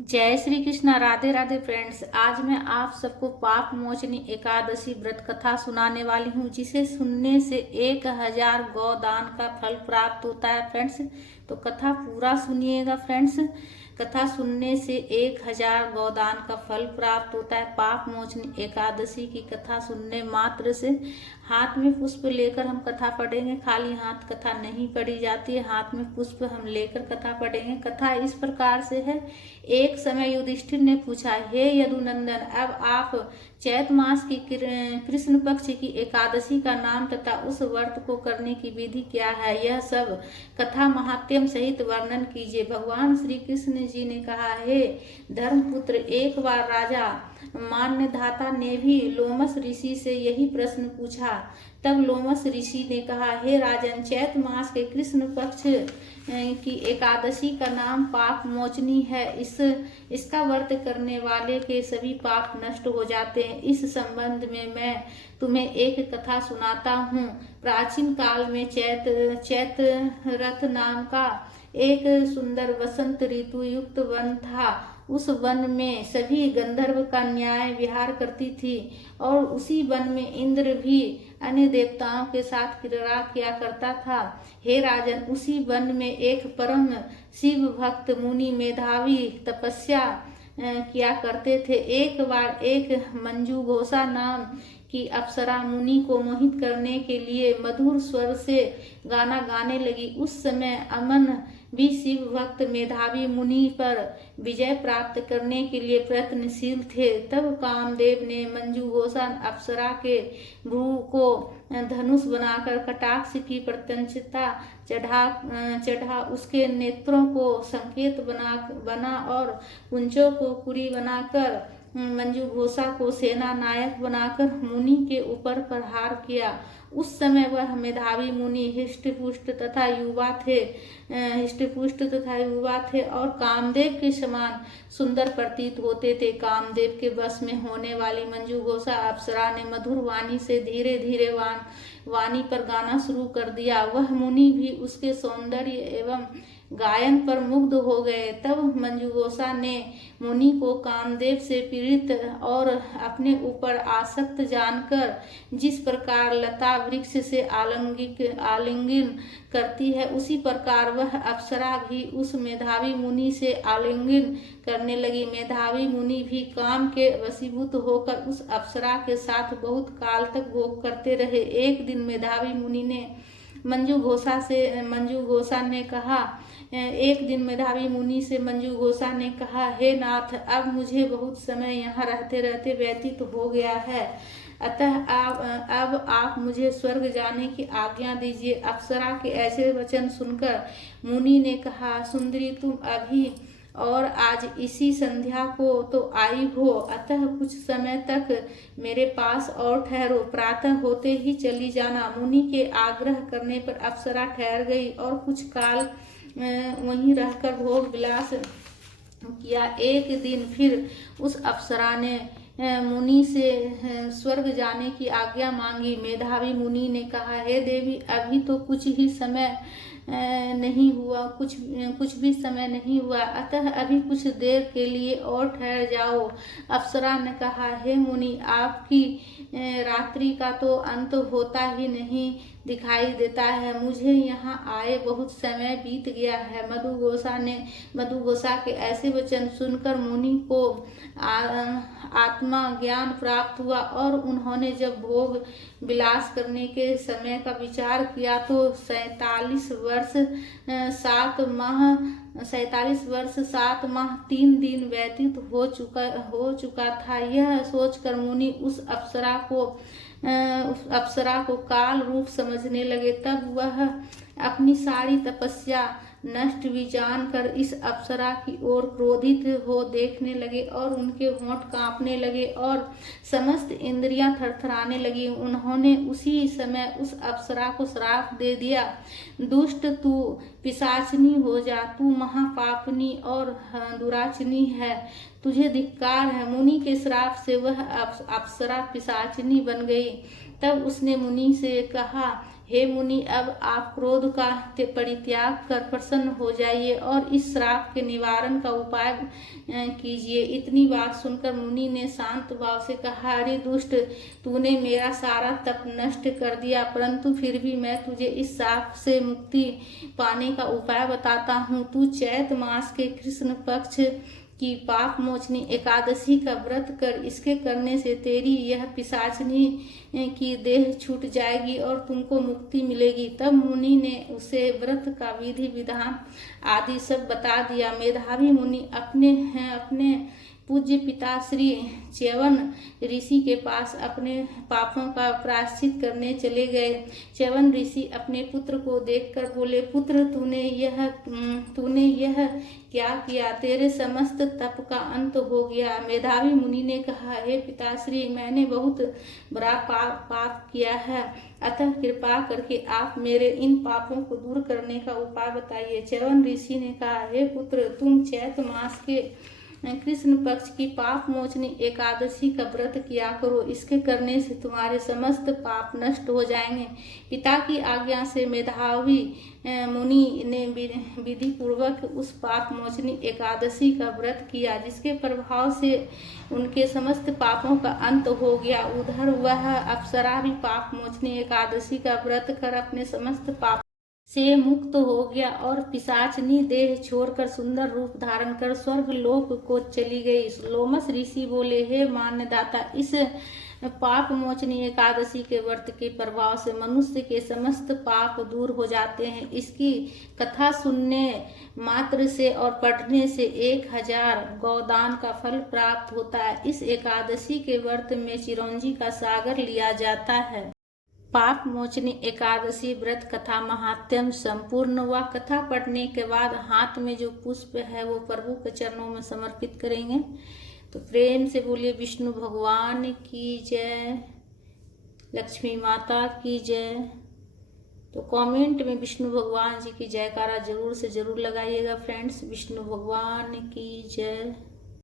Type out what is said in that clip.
जय श्री कृष्णा। राधे राधे फ्रेंड्स। आज मैं आप सबको पाप मोचनी एकादशी व्रत कथा सुनाने वाली हूँ, जिसे सुनने से 1000 गौदान का फल प्राप्त होता है फ्रेंड्स। तो कथा पूरा सुनिएगा फ्रेंड्स। कथा सुनने से 1000 गौदान का फल प्राप्त होता है। पाप मोचनी एकादशी की कथा सुनने मात्र से। हाथ में पुष्प लेकर हम कथा पढ़ेंगे। खाली हाथ कथा नहीं पढ़ी जाती है, हाथ में पुष्प हम लेकर कथा पढ़ेंगे। कथा इस प्रकार से है। एक समय युधिष्ठिर ने पूछा, हे यदुनंदन, अब आप चैत मास की कृष्ण पक्ष की एकादशी का नाम तथा उस व्रत को करने की विधि क्या है, यह सब कथा महात्म्य सहित वर्णन कीजिए। भगवान श्री कृष्ण जी ने कहा, हे धर्मपुत्र, एक बार राजा मान्यधाता ने भी लोमस ऋषि से यही प्रश्न पूछा। तब लोमस ऋषि ने कहा, हे राजन, चैत मास के कृष्ण पक्ष की एकादशी का नाम पाप मोचनी है। इसका व्रत करने वाले के सभी पाप नष्ट हो जाते हैं। इस संबंध में मैं तुम्हें एक कथा सुनाता हूँ। प्राचीन काल में चैत रथ नाम का एक सुंदर वसंत ऋतु युक्त वन था। उस वन में सभी गंधर्व कन्याएं विहार करती थी और उसी वन में इंद्र भी अन्य देवताओं के साथ क्रीड़ा किया करता था। हे राजन, उसी वन में एक परम शिव भक्त मुनि मेधावी तपस्या किया करते थे। एक बार एक मंजू घोषा नाम की अप्सरा मुनि को मोहित करने के लिए मधुर स्वर से गाना गाने लगी। उस समय अमन भी शिव भक्त मेधावी मुनि पर विजय प्राप्त करने के लिए प्रयत्नशील थे। तब कामदेव ने मंजू घोषा अप्सरा के भ्रू को धनुष बनाकर कटाक्ष की प्रत्यंशता चढ़ा उसके नेत्रों को संकेत बना और कुंचों को कुरी बनाकर मंजू घोषा को सेना नायक बनाकर मुनि के ऊपर प्रहार किया। उस समय वह मेधावी मुनि हृष्टपुष्ट तथा युवा थे और कामदेव के समान सुंदर प्रतीत होते थे। कामदेव के वश में होने वाली मंजू घोषा अप्सरा ने मधुर वाणी से धीरे धीरे वाणी पर गाना शुरू कर दिया। वह मुनि भी उसके सौंदर्य एवं गायन पर मुग्ध हो गए। तब मंजू घोषा ने मुनि को कामदेव से पीड़ित और अपने ऊपर आसक्त जानकर जिस प्रकार लता वृक्ष से आलिंगन करती है, उसी प्रकार वह अप्सरा भी उस मेधावी मुनि से आलिंगन करने लगी। मेधावी मुनि भी काम के वशीभूत होकर उस अप्सरा के साथ बहुत काल तक भोग करते रहे। एक दिन मेधावी मुनि ने मंजू घोषा ने कहा, हे नाथ, अब मुझे बहुत समय यहाँ रहते रहते व्यतीत हो गया है, अतः अब आप मुझे स्वर्ग जाने की आज्ञा दीजिए। अप्सरा के ऐसे वचन सुनकर मुनि ने कहा, सुंदरी, तुम अभी और आज इसी संध्या को तो आई हो, अतः कुछ समय तक मेरे पास और ठहरो, प्रातः होते ही चली जाना। मुनि के आग्रह करने पर अप्सरा ठहर गई और कुछ काल वहीं रहकर भोग विलास किया। एक दिन फिर उस अप्सरा ने मुनि से स्वर्ग जाने की आज्ञा मांगी। मेधावी मुनि ने कहा, हे देवी, अभी तो कुछ भी समय नहीं हुआ, अतः अभी कुछ देर के लिए और ठहर जाओ। अप्सरा ने कहा, हे मुनि, आपकी रात्रि का तो अंत होता ही नहीं दिखाई देता है, मुझे यहाँ आए बहुत समय बीत गया है। मधु घोषा के ऐसे वचन सुनकर मुनि को आत्मा ज्ञान प्राप्त हुआ और उन्होंने जब भोग विलास करने के समय का विचार किया तो 47 वर्ष 7 माह 3 दिन व्यतीत हो चुका था। यह सोचकर मुनि उस अप्सरा को काल रूप समझने लगे। तब वह अपनी सारी तपस्या नष्ट भी जानकर इस अप्सरा की ओर क्रोधित हो देखने लगे और उनके होंठ कांपने लगे और समस्त इंद्रियां थरथराने लगी। उन्होंने उसी समय उस अप्सरा को श्राप दे दिया, दुष्ट, तू पिशाचनी हो जा, तू महापापनी और दुराचनी है, तुझे धिक्कार है। मुनि के श्राप से वह अप्सरा पिशाचनी बन गई। तब उसने मुनि से कहा, हे मुनि, अब आप क्रोध का परित्याग कर प्रसन्न हो जाइए और इस श्राप के निवारण का उपाय कीजिए। इतनी बात सुनकर मुनि ने शांत भाव से कहा, अरे दुष्ट, तूने मेरा सारा तप नष्ट कर दिया, परंतु फिर भी मैं तुझे इस श्राप से मुक्ति पाने का उपाय बताता हूँ। तू चैत मास के कृष्ण पक्ष कि पाप मोचनी एकादशी का व्रत कर। इसके करने से तेरी यह पिशाचनी की देह छूट जाएगी और तुमको मुक्ति मिलेगी। तब मुनि ने उसे व्रत का विधि विधान आदि सब बता दिया। मेधावी मुनि अपने पूज्य पिता श्री च्यवन ऋषि के पास अपने पापों का प्रायश्चित करने चले गए। च्यवन ऋषि अपने पुत्र को देखकर बोले, पुत्र, तूने यह क्या किया? तेरे समस्त तप का अंत हो गया। मेधावी मुनि ने कहा, हे पिताश्री, मैंने बहुत बड़ा पाप किया है, अतः कृपा करके आप मेरे इन पापों को दूर करने का उपाय बताइए। च्यवन ऋषि ने कहा, हे पुत्र, तुम चैत मास के कृष्ण पक्ष की पाप मोचनी एकादशी का व्रत किया करो। इसके करने से तुम्हारे समस्त पाप नष्ट हो जाएंगे। पिता की आज्ञा से मेधावी मुनि ने विधि पूर्वक उस पाप मोचनी एकादशी का व्रत किया, जिसके प्रभाव से उनके समस्त पापों का अंत हो गया। उधर वह अप्सरा भी पाप मोचनी एकादशी का व्रत कर अपने समस्त पाप से मुक्त हो गया और पिशाचनी देह छोड़कर सुंदर रूप धारण कर स्वर्ग लोक को चली गई। लोमस ऋषि बोले, हे मान्यदाता, इस पाप मोचनी एकादशी के व्रत के प्रभाव से मनुष्य के समस्त पाप दूर हो जाते हैं। इसकी कथा सुनने मात्र से और पढ़ने से 1000 गौदान का फल प्राप्त होता है। इस एकादशी के व्रत में चिरौंजी का सागर लिया जाता है। पाप मोचनी एकादशी व्रत कथा महात्म्य संपूर्ण हुआ। कथा पढ़ने के बाद हाथ में जो पुष्प है वो प्रभु के चरणों में समर्पित करेंगे। तो प्रेम से बोलिए विष्णु भगवान की जय, लक्ष्मी माता की जय। तो कमेंट में विष्णु भगवान जी की जयकारा जरूर से जरूर लगाइएगा फ्रेंड्स। विष्णु भगवान की जय।